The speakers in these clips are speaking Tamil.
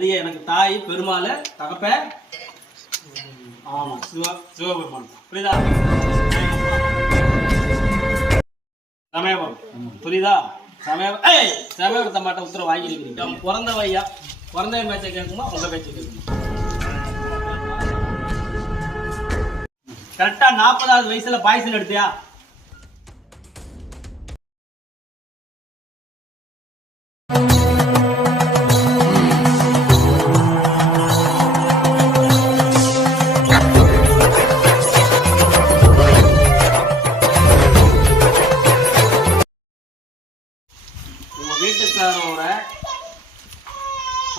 அது எனக்கு தாய் பெருமாள் தகப்ப ஆமா சிவபெருமான் புரியுதா? சமயபுரம் புரியுதா? சமயபுரத்தை மாட்ட உத்தரவு வாங்கிருக்கீங்க. பிறந்த வையா பிறந்த பேச்சை கேட்குமா உங்க பேச்சை கேட்குமா? கரெக்டா 40வது வயசுல பாய்சன் எடுத்தியா?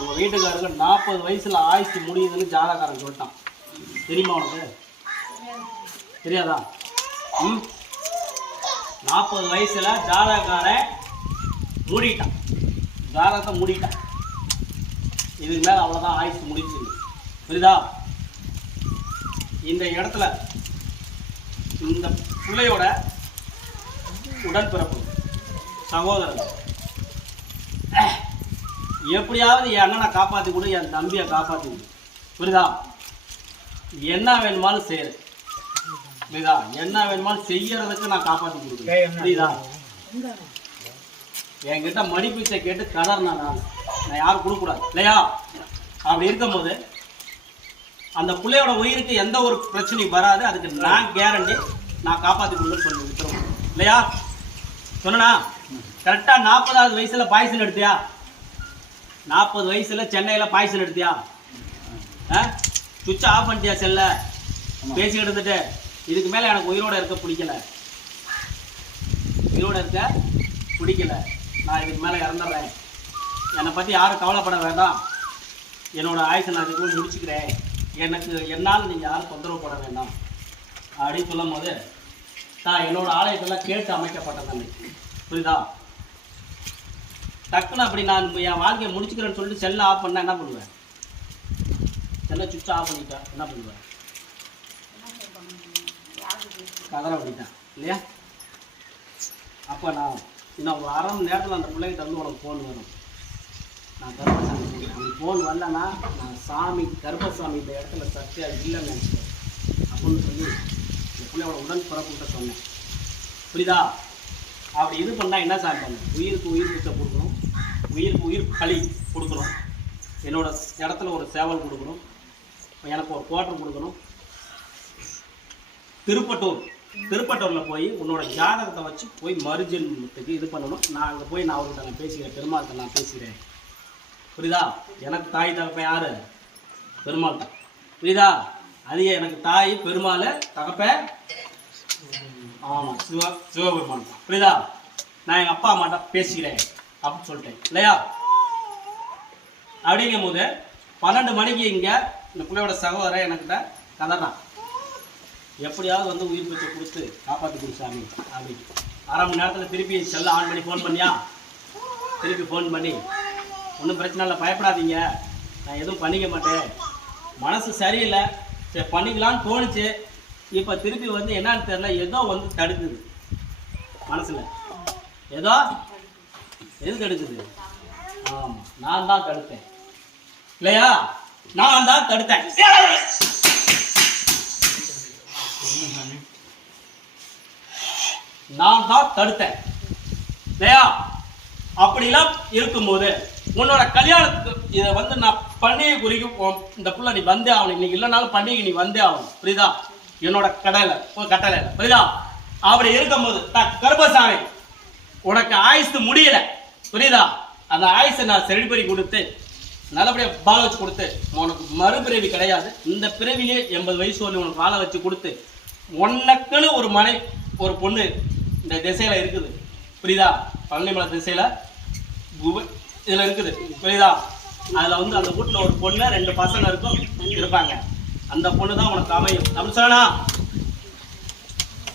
உங்க வீட்டுக்காரருக்கு 40 வயசுல ஆயுசு முடியுதுன்னு ஜாதகாரன் சொல்லிட்டான். தெரியுமா உனக்கு? தெரியாதா? 40 வயசுல ஜாதகாரன் மூடிட்டான், ஜாதகத்தை மூடிட்டான். இதுக்கு மேல அவ்வளவுதான், ஆயுசு முடிச்சு. புரியுதா? இந்த இடத்துல இந்த பிள்ளையோட உடன்பிறப்பு சகோதரன் எப்படியாவது என் அண்ணனை காப்பாற்றி கொடு, என் தம்பியை காப்பாற்றி கொடு. புரியுதா? என்ன வேணுமாலும் செய்யறேன். புரியுதா? என்ன வேணுமாலும் செய்யறதுக்கு நான் காப்பாற்றி கொடுக்குறேன். புரியுதா? என்கிட்ட மடிப்பீச்சை கேட்டு கதறினா நான் யாரும் கொடுக்கூடாது இல்லையா? அப்படி இருக்கும்போது அந்த பிள்ளையோட உயிருக்கு எந்த ஒரு பிரச்சனையும் வராது. அதுக்கு நான் கேரண்டி, நான் காப்பாற்றி கொடுக்குன்னு சொல்லி விட்டுருவோம் இல்லையா? சொன்னா கரெக்டா 40வது வயசுல பாய்சன் எடுத்தியா? 40 வயசுல சென்னையில பாய்சன் எடுத்தியா? சுவிட்ச் ஆஃப் பண்ணிட்டியா? செல்ல பேசிக்கிட்டு இருந்துட்டு இதுக்கு மேல எனக்கு உயிரோட இருக்க பிடிக்கல, உயிரோட இருக்க பிடிக்கல, நான் இதுக்கு மேல இறந்துடுறேன், என்னை பத்தி யாரும் கவலைப்பட வேண்டாம், என்னோட ஆயுசை நான் இதுக்குள்ள முடிச்சுக்கிறேன், எனக்கு என்னால் நீங்க யாரும் தொந்தரவு பட வேண்டாம் அப்படின்னு சொல்லும் போது நான் என்னோட ஆலயத்தெல்லாம் கேட்டு அமைக்கப்பட்ட தன்னை. புரியுதா? டக்குன்னு அப்படி நான் என் வாழ்க்கையை முடிச்சுக்கிறேன்னு சொல்லிட்டு செல்லை ஆஃப் பண்ணால் என்ன பண்ணுவேன்? செல்லை சுவிட்ச் ஆஃப் பண்ணிட்டேன் என்ன பண்ணுவேன்? கதற அப்படிட்டேன் இல்லையா? அப்போ நான் இன்னும் ஒரு அரை மணி நேரத்தில் அந்த பிள்ளைகிட்ட வந்து உனக்கு ஃபோன் வரும். நான் கருப்பசாமி அந்த ஃபோன் வரலன்னா நான் சாமி கருப்பசாமி இந்த இடத்துல சத்தியா இல்லைன்னு நினச்சிட்டேன் அப்படின்னு சொல்லி இந்த பிள்ளையோட உடன் பிறப்புகிட்ட சொன்னேன். புரியுதா? அப்படி இது பண்ணால் என்ன சாமி பண்ணேன்? உயிருக்கு உயிர் பிச்சை கொடுக்கணும், உயிருக்கு உயிர் களி கொடுக்கணும், என்னோட இடத்துல ஒரு சேவல் கொடுக்கணும், எனக்கு ஒரு குவார்டர் கொடுக்கணும். திருப்பட்டூரில் போய் உன்னோட ஜாதகத்தை வச்சு போய் மறுஜென்மத்துக்கு இது பண்ணணும். நான் அங்கே போய் நான் அவர்கிட்ட நான் பேசிக்கிறேன், பெருமாள்கிட்ட நான் பேசிக்கிறேன். புரியுதா? எனக்கு தாய் தகப்பன் யாரு? பெருமாள் தான். புரியுதா? அது எனக்கு தாய் பெருமாள் தகப்பன் ஆமாம் சிவபெருமான் தான். புரியுதா? நான் எங்கள் அப்பா அம்மாட்ட பேசிக்கிறேன் அப்படின்னு சொல்லிட்டேன் இல்லையா? அப்படிங்கும் போது 12 மணிக்கு இங்கே இந்த பிள்ளையோட சகோதரன் எனக்கிட்ட கதறான், எப்படியாவது வந்து உயிர் பிச்சை கொடுத்து காப்பாற்றி கொடுச்சாமி அப்படின்னு. அரை மணி நேரத்தில் திருப்பி செல்ல ஆன் பண்ணி ஃபோன் பண்ணியா? திருப்பி ஃபோன் பண்ணி ஒன்றும் பிரச்சனை இல்லை, பயப்படாதீங்க, நான் எதுவும் பண்ணிக்க மாட்டேன், மனசு சரியில்லை, சரி பண்ணிக்கலான்னு தோணுச்சு, இப்போ திருப்பி வந்து என்னன்னு தெரியல, ஏதோ வந்து தடுக்குது மனசில், ஏதோ எது தடுக்குது? ஆமாம், நான் தான் தடுத்தேன் இல்லையா? நான் தான் தடுத்தேன். நான் தான் தடுத்தேன் இல்லையா? அப்படிலாம் இருக்கும்போது உன்னோட கல்யாணத்துக்கு இதை வந்து நான் பண்டிகை குறிக்கும் இந்த புள்ள நீ வந்தே ஆகணும், இன்னைக்கு இல்லைனாலும் பண்டிகை நீ வந்தே ஆகணும். புரியுதா? என்னோட கட்டளை. புரியுதா? அப்படி இருக்கும்போது கருப்பசாமி உனக்கு ஆயுசு முடியல. புரியுதா? அந்த ஆயுசை நான் செழிப்பறி கொடுத்து நல்லபடியாக வாழ வச்சு கொடுத்து, உனக்கு மறுபிறவி கிடையாது, இந்த பிறவிலே 80 வயசு வரல உனக்கு வாழ வச்சு கொடுத்து, உனக்குன்னு ஒரு பொண்ணு இந்த திசையில இருக்குது. புரியுதா? பழனிமலை திசையில இதுல இருக்குது. புரியுதா? அதுல வந்து அந்த வீட்டுல ஒரு பொண்ணு 2 பசங்க இருப்பாங்க. அந்த பொண்ணு தான் உனக்கு அமையும் அப்படின்னு சொன்னா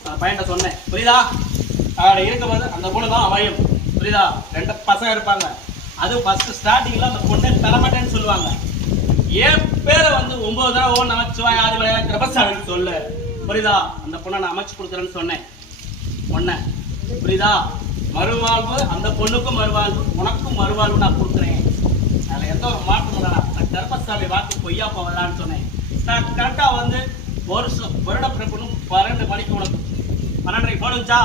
அந்த பையன்கிட்ட சொன்னேன். புரியுதா? அப்படி இருக்கும்போது அந்த பொண்ணு தான் அமையும். புரியுதா? 2 பசங்க இருப்பாங்க. அது ஃபர்ஸ்ட் ஸ்டார்டிங்ல அந்த பொண்ணை தரமாட்டேன்னு சொல்லுவாங்க. என் பேரை வந்து 9 தடவை ஓன் அமைச்சுவாய் ஆதி விளையாட கருப்பசாமின்னு சொல்லு. புரியுதா? அந்த பொண்ணை நான் அமைச்சு கொடுக்குறேன்னு சொன்னேன். பொண்ணை புரியுதா? மறுவாழ்வு, அந்த பொண்ணுக்கும் மறுவாழ்வு, உனக்கும் மறுவாழ்வு நான் கொடுக்குறேன். அதில் எந்த ஒரு மாற்றம் இல்லைனா ஆறுசாமி வாக்கு பொய்யா போவதான்னு சொன்னேன். நான் கரெக்டா வந்து வருட பிறப்புன்னு 12 மணிக்கு உனக்கு 12:30 போனுச்சா?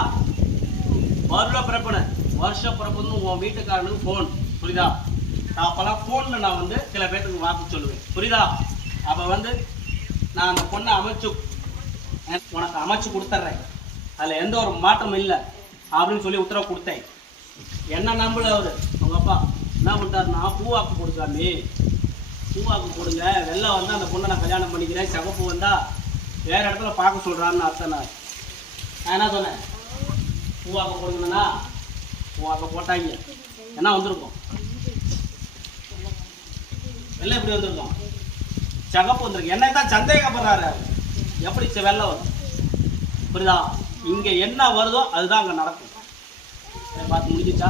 வருட பிறப்புன்னு வருஷ பிறப்புன்னு உன் வீட்டுக்காரனுக்கு ஃபோன், புரியுதா? நான் அப்போல்லாம் ஃபோனில் நான் வந்து சில பேர்த்துக்கு வாக்கு சொல்லுவேன், புரியுதா? அப்போ வந்து நான் அந்த பொண்ணை உனக்கு அமைச்சு கொடுத்துட்றேன், அதில் எந்த ஒரு மாற்றமும் இல்லை அப்படின்னு சொல்லி உத்தரவு கொடுத்தேன். என்ன நம்பல அவரு உங்கள் அப்பா என்ன பண்ணிட்டாருன்னா, பூவாக்கு கொடுக்காமி, பூவாக்கு கொடுங்க, வெள்ளம் வந்தால் அந்த பொண்ணை நான் கல்யாணம் பண்ணிக்கிறேன், சிவப்பு வந்தால் வேறு இடத்துல பார்க்க சொல்கிறான்னு அர்த்தம். நான் என்ன சொன்னேன், பூவாக்க கொடுங்கண்ணா, பூவாக்க போட்டாங்க, என்ன வந்திருக்கும்? வெள்ளம் எப்படி வந்திருக்கும்? சிகப்பு வந்திருக்கு. என்ன தான் சந்தேகப்படுறாரு, எப்படி வெள்ளம் வரும், புரியுதா? இங்கே என்ன வருதோ அதுதான் அங்கே நடக்கும். பார்த்து முடிஞ்சிச்சா?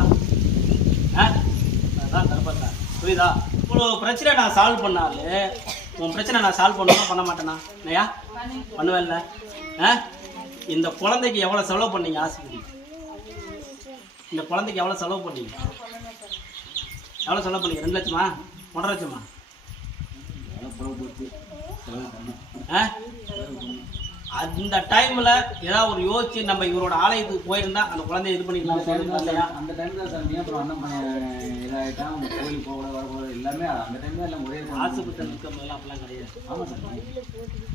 அதுதான் தரப்பா, புரியுதா? இவ்வளோ பிரச்சனை நான் சால்வ் பண்ணாலே, உன் பிரச்சனை நான் சால்வ் பண்ண மாட்டேனா? இல்லையா? பண்ணுவேன் இல்லை? இந்த குழந்தைக்கு எவ்வளோ செலவு பண்ணீங்க? ஆஸ்பத்திரி இந்த குழந்தைக்கு எவ்வளோ செலவு பண்ணீங்க? எவ்வளோ செலவு பண்ணீங்க? 2 லட்சமா 1.5 லட்சமா? அந்த டைம்ல ஏதாவது ஒரு யோசிச்சு நம்ம இவரோட ஆலயத்துக்கு போயிருந்தா அந்த குழந்தைய இது பண்ணிக்கலாம். அந்த டைம்ல சார் நீ அப்புறம் அண்ணன் இதாகிட்டான், கோயில் போகக்கூடாது வரக்கூடாது எல்லாமே அந்த டைம்ல எல்லாம் ஒரே ஆஸ்பத்திரி இருக்கும் போதெல்லாம் அப்படிலாம் கிடையாது. ஆமாம் சார்,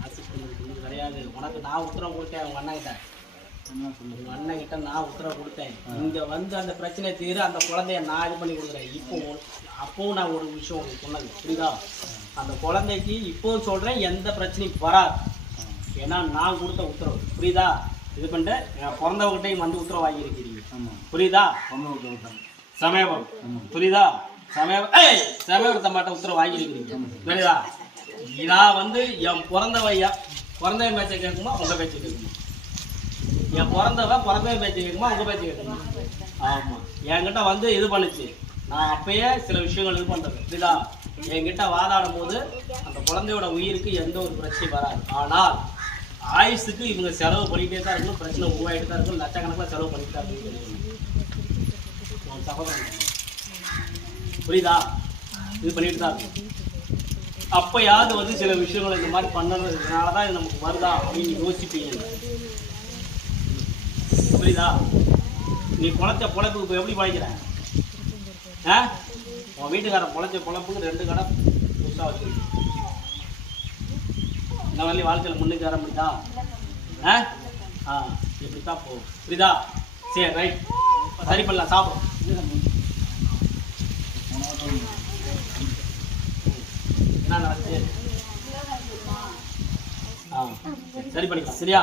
ஆஸ்பத்திரி இருக்கிறது கிடையாது. உனக்கு நான் உத்தரவு கொடுத்தேன், உங்க அண்ணன் கிட்ட, உங்க அண்ணன் கிட்ட நான் உத்தரவு கொடுத்தேன். இங்க வந்து அந்த பிரச்சனை தீர அந்த குழந்தைய நான் இது பண்ணி கொடுக்குறேன். அப்பவும் நான் ஒரு விஷயம் உங்களுக்கு சொன்னது, புரியுதா? அந்த குழந்தைக்கு இப்போவும் சொல்றேன், எந்த பிரச்சனையும் வராது. ஏன்னா நான் கொடுத்த உத்தரவு, புரியுதா? இது பண்ணிட்டு பிறந்தவங்கிட்டையும் வந்து உத்தரவு வாங்கியிருக்கிறீங்க, புரியுதா? சமயபம், புரியுதா? சமயபுரத்தை மாட்ட உத்தரவு வாங்கியிருக்கிறீங்க, புரியுதா? நான் வந்து என் பிறந்தவன் பேச்சை கேட்குமா உங்க பேச்சை கேட்குமா? என் பிறந்தவன் பேச்சை கேட்குமா உங்க பேச்சை கேட்குமா? ஆமா, என்கிட்ட வந்து இது பண்ணுச்சு. நான் அப்பயே சில விஷயங்கள் இது பண்றது, புரியுதா? என்கிட்ட வாதாடும் போது அந்த குழந்தையோட உயிருக்கு எந்த ஒரு பிரச்சனையும் வராது. ஆனால் ஆயுசுக்கு இவங்க செலவு பண்ணிக்கிட்டே தான் இருக்கணும், பிரச்சனை உருவாகிட்டு தான் இருக்கும், லட்சக்கணக்கில் செலவு பண்ணிட்டு தான் இருக்கணும். சகோதரன், புரியுதா? இது பண்ணிட்டு தான் இருக்கும். அப்பயாவது வந்து சில விஷயங்களை இந்த மாதிரி பண்ணுறதுனால தான் இது நமக்கு வருதா அப்படின்னு யோசிப்பீங்க, புரியுதா? நீ பொழைச்ச பொழைப்புக்கு இப்போ எப்படி பழைக்கிற? உன் வீட்டுக்காரன் பொழைச்ச பொழைப்புக்கு 2 கடை புதுசாக வச்சுருக்கு. இந்த மாதிரி வாழ்க்கையில் முன்னுக்கு வர முடியுதா? இப்படித்தான் போகும், புரியுதா? சரி, ரைட், சரி பண்ணலாம், சாப்பிடும். என்ன நடக்குது? சரி பண்ணிக்கலாம், சரியா?